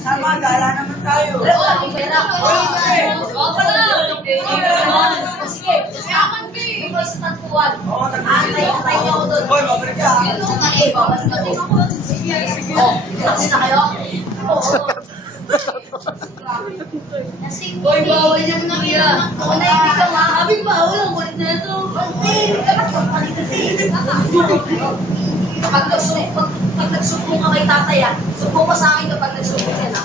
Sama, gala naman tayo. Sige, sa tagpuan. Antay niyo ako doon. Hoy, mabalik ka. Sige. Taxi na kayo? Oo. Hoy, bawal yan na kaya. Wala, hindi ka mahabing bawal. Ang kulit na ito. Hindi ka magpapalit kasi. Pag nagsuko ka kay tatay, suko ka sa akin kapag nagsuko yan, ha?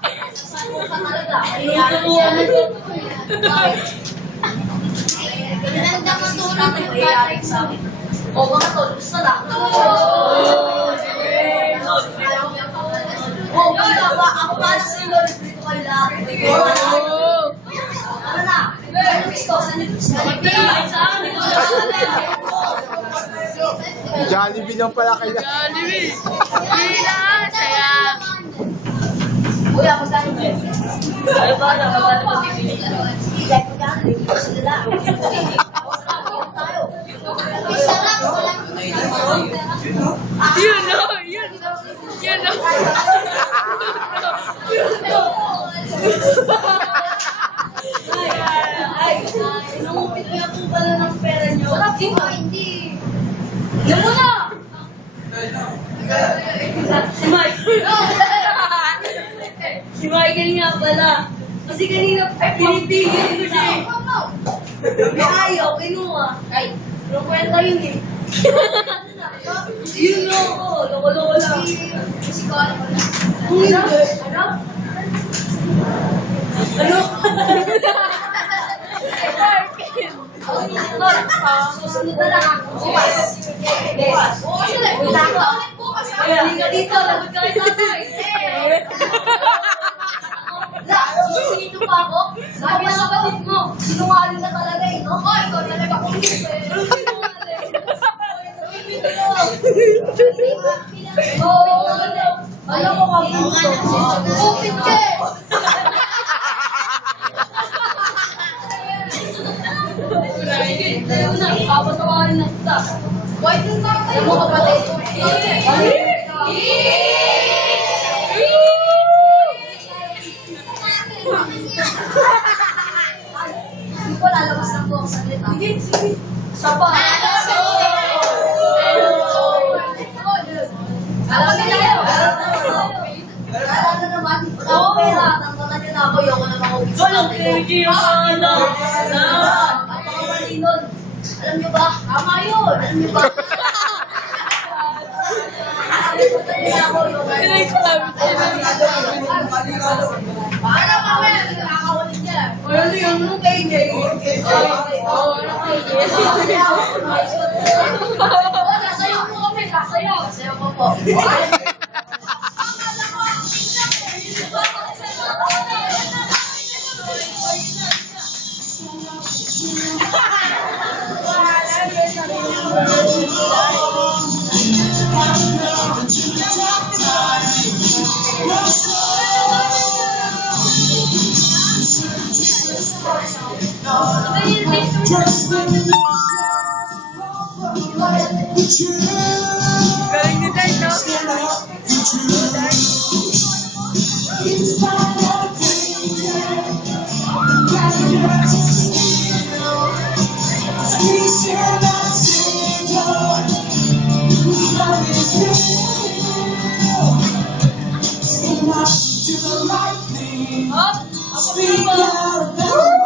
Nagsuko ka talaga. Kaya ganda matulog yung tatay sa akin. O mga tol, gusto na. Ako pa na sa iyo, dito kayo lahat. Ano na? Ano gusto? Saan gusto? Jollibee lang pala kayo. Jollibee! Hindi na! Saya! Kuya, magkano ba? Ay, ba na? Magkano ba bibili? Kahit magkano, bibili sila lang. You know! You know! Ay, nangupit niya po pala ng pera niyo. Sarap din ba? Hindi. Yan mo na! Si Mike. Si Michael nga pala. Kasi kanina, pinipigil ko siya eh. May ayaw, kinuha. Ay, anong kwenta yun eh? Yun ako, loko-loko lang. Si Carl. Ano? Ano? Ano? Susunod na lang ako. Bukas. Bukas ulit. Bukas. Galing ka dito. Lagot ka kay tatay. Sinito pa ako? Sabi ng kapatid mo, sinungaling ka talaga eh, no? Oh, ikaw talaga kung alam mo ka puto. Kupit ka eh. Sige, na. Papatawarin na kita. White yung tatay mo kapatid. Hindi ko lalabas ng buong saglit. Sige. Sapa. Alam nila yun. Alam na naman. Wala ko pera. Tantunan nyo na ako. Yung na mga ubis. Walang pwede yung mga nun. Alam nyo ba? Tama yun. Alam nyo ba? Paano mamaya? Nakakawalit niya. Ano yung nung KJ? Kasayaw mo kami. Kasayaw mo po. Galing ni Dad, no? Speak out.